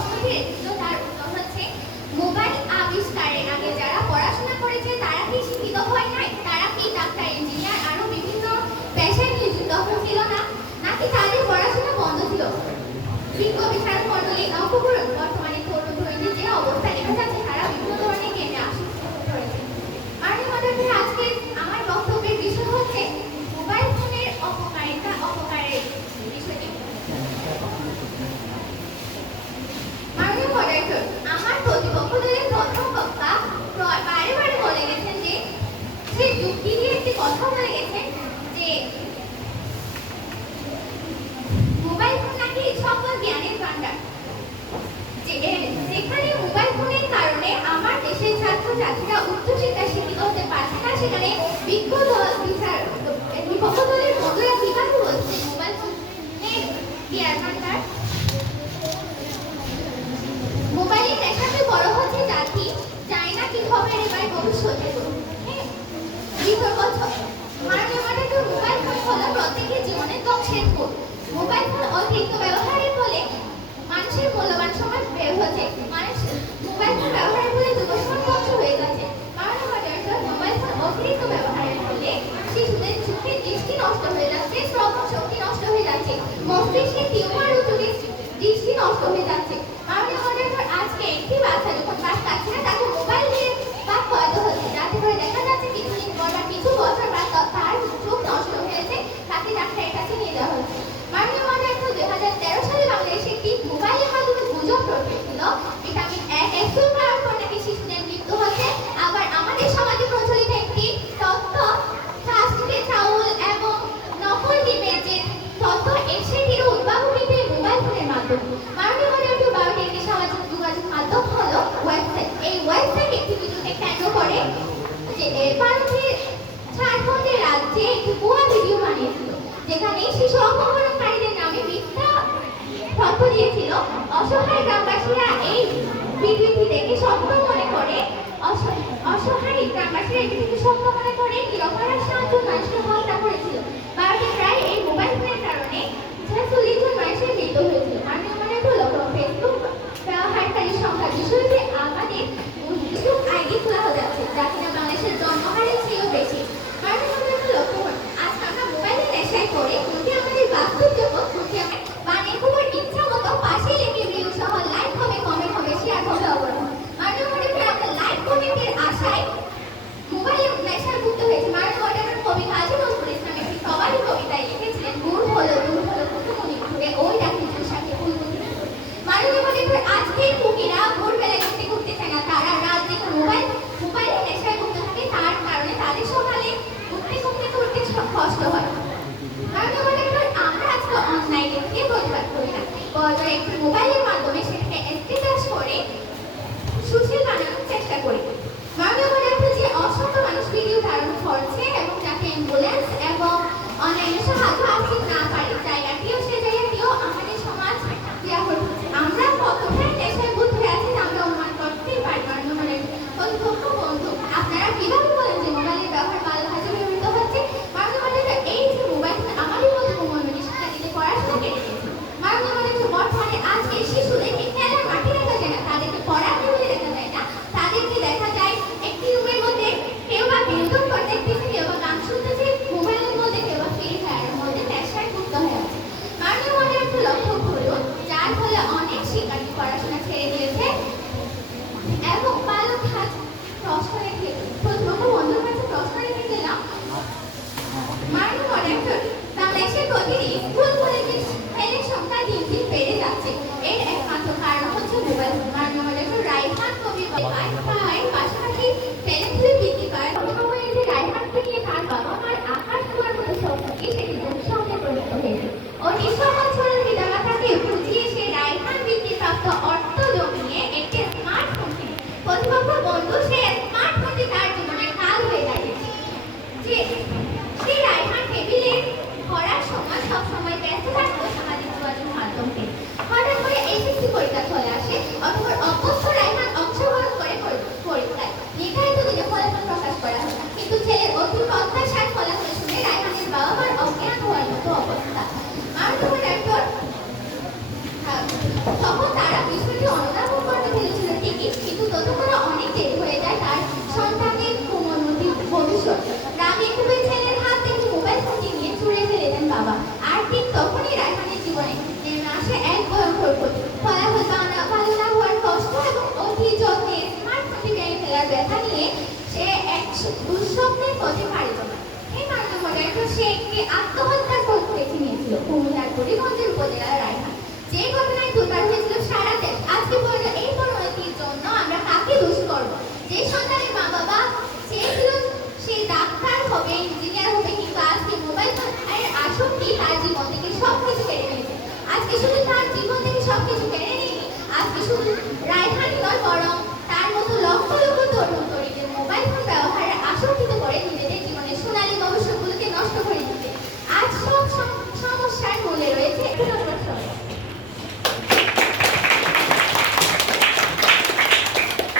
প্রশ্নটি রেখেছিল, তার উত্তর হচ্ছে মোবাইল আবিষ্কারের আগে যারা পড়াশোনা করেছে তারা কি শিক্ষিত হয় নাই? তারা কি ডাক্তার, ইঞ্জিনিয়ার আরো বিভিন্ন পেশায় নিয়োজিত ছিল না? নাকি তাদের পড়াশোনা বন্ধ ছিল? বিজ্ঞ বিশারদ মণ্ডলী লক্ষ্য করুন, বর্তমানে তরুণ তরুণীদের যে অবস্থা দেখা যাচ্ছে, তারা বিভিন্ন ধরনের গেমে আসক্ত রয়েছে। আজকে আমার বক্তব্যের বিষয় হচ্ছে মোবাইল ফোনের অপকারিতা, অপকারের বিষয়টি। মাননীয় মডারেটর, আমার প্রতিপক্ষ দলের প্রথম বক্তা বারে বারে বলে গেছেন যে সে যুক্তি দিয়ে একটি কথা বলে গেছেন যে মোবাইল ফোন নাকি সকল জ্ঞানের ভান্ডার, যেখানে মোবাইল ফোনের কারণে আমার দেশের ছাত্রছাত্রীরা উচ্চশিক্ষায় শিক্ষিত হতে পারছে না, সেখানে বিজ্ঞ দল বিপক্ষ দলের বন্ধুরা কিভাবে বলছে মোবাইল ফোনের জ্ঞান ভান্ডার? মোবাইলের নেশাতে বড় হচ্ছে জাতি, জানি না কি হবে এবার ভবিষ্যতে। মোবাইল ফোন হলো প্রত্যেকের জীবনের ধ্বংসের মূল। মোবাইল ফোন অতিরিক্ত ব্যবহারের ফলে মানুষের মূল্যবান সময় বের হচ্ছে। মানুষ মোবাইল ফোন ব্যবহারের ফলে যুবসমাজ ধ্বংস হয়ে যাচ্ছে। মোবাইল ফোন অতিরিক্ত ব্যবহারের ফলে শিশুদের চোখের দৃষ্টি নষ্ট হয়ে যাচ্ছে, শ্রবণ শক্তি নষ্ট হয়ে যাচ্ছে, মস্তিষ্কের টিউমার ও চোখের দৃষ্টি নষ্ট হয়ে যাচ্ছে। আজকে একটি বাচ্চা যখন ক্লাস কাটছে না, তাকে মোবাইল দিয়ে বাদ খাওয়াতে হচ্ছে, যাতে করে দেখা যাচ্ছে কিছুদিন পর বা কিছু বছর বাদ তার চোখ নষ্ট হয়েছে, তাকে ডাক্তারের কাছে নিয়ে যাওয়া হচ্ছে। মাননীয় মডারেটর, 2013 সালে বাংলাদেশে একটি মোবাইলের মাধ্যমে গুজব প্রচলিত ভিটামিন এ ক্যাপসুল খাওয়ার পর নাকি শিশুদের মৃত্যু হচ্ছে। আবার আমাদের সমাজে প্রচলিত একটি তথ্য প্লাস্টিকের চাউল এবং নকল ডিমের যে তথ্য, সেটির উদ্ভাবক কিন্তু মোবাইল ফোনের মাধ্যমে। মাননীয় মডারেটর, ভারতের একটি সামাজিক যোগাযোগ মাধ্যম হলো ওয়েবসাইট। এই ওয়েবসাইট একটি ভিডিওকে কেন্দ্র করে যে ভারতের ঝাড়খণ্ডের রাজ্যে একটি ভুয়া ভিডিও বানিয়েছিল, যেখানে শিশু অপহরণকারীদের নামে মিথ্যা তথ্য দিয়েছিল। অসহায় গ্রামবাসীরা এই ভিডিওটি দেখে সত্য মনে করে নিরপরাধ 7 জন মানুষকে হত্যা করেছিল। ভারতে প্রায় এই মোবাইল ফোনের কারণে 46 জন মানুষের মৃত্যু হয়েছিল। মাননীয় মডারেটর, ফেসবুক ব্যবহারকারীর সংখ্যা বিষয়টি আমাদের ফেসবুক আইডি খোলা হয়ে যাচ্ছে, যা কিনা বাংলাদেশের জন্মহারের চেয়েও বেশি। মাননীয় মডারেটর, লক্ষ্য করুন, আজ আমরা মোবাইলের নেশায় পড়ে প্রতি আমাদের বাস্তব জগৎ প্রতি বানিয়ে খুব ইচ্ছা মতো পাশে লিখে ভিউ সহ লাইক হবে, কমেন্ট হবে, শেয়ার হবে, অবরোধ। মাননীয় মডারেটর, আমরা লাইক কমেন্টের আশায় মোবাইলের নেশায় মুক্ত হয়েছে। মাননীয় মডারেটর, কবি কাজী নজরুল ইসলাম একটি সবারই কবিতায় লিখেছিলেন, দূর হলো কুটুমনি ঘুরে ওই ডাকি সাথে ফুলকুটি। মাননীয় মডারেটর, আজকের কুকিরা ভোরবেলায় ঘুরতে চায় না, তারা রাত দেখে মোবাইলের নেশায় মুক্ত থাকে, তার কারণে তাদের সকালে উঠতে কষ্ট হয়। মাননীয় মডারেটর, আমরা আজকে অনলাইনে গিয়ে প্রতিবাদ করি না, বরং একটি মোবাইলের মাধ্যমে সেটাকে স্ট্যাটাস করে সুশীল বানানোর চেষ্টা করি। মাননীয় মডারেটর, যে অসংখ্য মানুষ ভিডিও ধারণ করছে এবং যাকে অ্যাম্বুলেন্স এবং অনলাইনে সাহায্য আসতে না পারে, জায়গাটিও সে জায়গাটিও আমাদের সমাজ দেওয়া হচ্ছে। আমরা কতটাই নেশায় বুদ্ধ হয়ে আছি আমরা অনুমান করতেই পারি। মাননীয় মডারেটর, বন্ধু, আপনারা কিভাবে বলেন যে মোবাইলের ব্যবহার বাল্যভাজে ব্যবহৃত হচ্ছে? মাননীয় মডারেটর, এই যে মোবাইল ফোন আমাদের মতো মৌলবাদী শিক্ষার্থীদের পড়াশোনা কেটে গেছে। মাননীয় মডারেটর, বর্তমানে আজকে শিশুদেরকে খেলার মাঠে দেখা যায় না, তাদেরকে পড়ার টেবিলে দেখা যায় না, তাদেরকে দেখা যায় একটি রুমের মধ্যে কেউ বা বিনোদন করতেছে, কেউ বা গান শুনতেছে, মোবাইলের মধ্যে, কেউ বা ফ্রি ফায়ারের মধ্যে নেশায় মুক্ত হয়ে আছে। শুধু রায়হানি নয় বরং